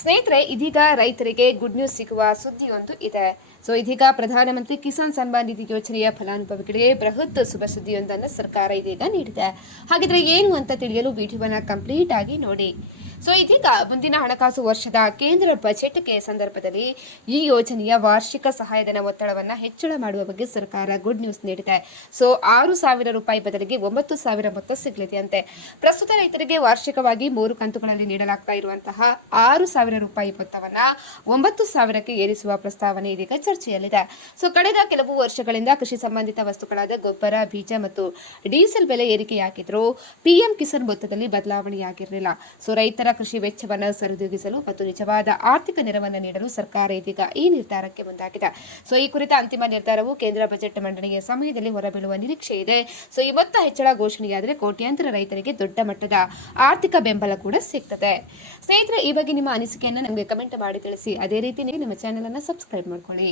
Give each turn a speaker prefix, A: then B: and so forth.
A: ಸ್ನೇಹಿತರೆ, ಇದೀಗ ರೈತರಿಗೆ ಗುಡ್ ನ್ಯೂಸ್ ಸಿಗುವ ಸುದ್ದಿಯೊಂದು ಇದೆ. ಸೊ ಇದೀಗ ಪ್ರಧಾನಮಂತ್ರಿ ಕಿಸಾನ್ ಸನ್ಮಾನ್ ನಿಧಿ ಯೋಜನೆಯ ಫಲಾನುಭವಿಗಳಿಗೆ ಬೃಹತ್ ಶುಭ ಸುದ್ದಿಯೊಂದನ್ನು ಸರ್ಕಾರ ಇದೀಗ ನೀಡಿದೆ. ಹಾಗಿದ್ರೆ ಏನು ಅಂತ ತಿಳಿಯಲು ವಿಡಿಯೋವನ್ನ ಕಂಪ್ಲೀಟ್ ಆಗಿ ನೋಡಿ. ಸೊ ಇದೀಗ ಮುಂದಿನ ಹಣಕಾಸು ವರ್ಷದ ಕೇಂದ್ರ ಬಜೆಟ್ಗೆ ಸಂದರ್ಭದಲ್ಲಿ ಈ ಯೋಜನೆಯ ವಾರ್ಷಿಕ ಸಹಾಯಧನ ಒತ್ತಡವನ್ನು ಹೆಚ್ಚಳ ಮಾಡುವ ಬಗ್ಗೆ ಸರ್ಕಾರ ಗುಡ್ ನ್ಯೂಸ್ ನೀಡಿದೆ. ಸೊ ಆರು ಸಾವಿರ ರೂಪಾಯಿ ಬದಲಿಗೆ ಒಂಬತ್ತು ಸಾವಿರ ಮೊತ್ತ ಸಿಗಲಿದೆ ಅಂತೆ. ಪ್ರಸ್ತುತ ರೈತರಿಗೆ ವಾರ್ಷಿಕವಾಗಿ ಮೂರು ಕಂತುಗಳಲ್ಲಿ ನೀಡಲಾಗ್ತಾ ಇರುವಂತಹ ಆರು ಸಾವಿರ ರೂಪಾಯಿ ಮೊತ್ತವನ್ನ ಒಂಬತ್ತು ಸಾವಿರಕ್ಕೆ ಏರಿಸುವ ಪ್ರಸ್ತಾವನೆ ಇದೀಗ ಚರ್ಚೆಯಲ್ಲಿದೆ. ಸೊ ಕಳೆದ ಕೆಲವು ವರ್ಷಗಳಿಂದ ಕೃಷಿ ಸಂಬಂಧಿತ ವಸ್ತುಗಳಾದ ಗೊಬ್ಬರ, ಬೀಜ ಮತ್ತು ಡೀಸೆಲ್ ಬೆಲೆ ಏರಿಕೆಯಾಗಿದ್ರು ಪಿಎಂ ಕಿಸಾನ್ ಮೊತ್ತದಲ್ಲಿ ಬದಲಾವಣೆಯಾಗಿರಲಿಲ್ಲ. ಸೊ ರೈತರ ಕೃಷಿ ವೆಚ್ಚವನ್ನು ಸರಿದೂಗಿಸಲು ಮತ್ತು ನಿಜವಾದ ಆರ್ಥಿಕ ನೆರವನ್ನು ನೀಡಲು ಸರ್ಕಾರ ಇದೀಗ ಈ ನಿರ್ಧಾರಕ್ಕೆ ಮುಂದಾಗಿದೆ. ಸೊ ಈ ಕುರಿತ ಅಂತಿಮ ನಿರ್ಧಾರವು ಕೇಂದ್ರ ಬಜೆಟ್ ಮಂಡನೆಯ ಸಮಯದಲ್ಲಿ ಹೊರಬೀಳುವ ನಿರೀಕ್ಷೆ ಇದೆ. ಸೊ ಈ ಮೊತ್ತ ಹೆಚ್ಚಳ ಘೋಷಣೆಯಾದರೆ ಕೋಟ್ಯಾಂತರ ರೈತರಿಗೆ ದೊಡ್ಡ ಮಟ್ಟದ ಆರ್ಥಿಕ ಬೆಂಬಲ ಕೂಡ ಸಿಗ್ತದೆ. ಸ್ನೇಹಿತರೆ, ಈ ಬಗ್ಗೆ ನಿಮ್ಮ ಅನಿಸಿಕೆಯನ್ನು ನಮಗೆ ಕಮೆಂಟ್ ಮಾಡಿ ತಿಳಿಸಿ. ಅದೇ ರೀತಿ ನಮ್ಮ ಚಾನೆಲ್ ಅನ್ನು ಸಬ್ಸ್ಕ್ರೈಬ್ ಮಾಡ್ಕೊಳ್ಳಿ.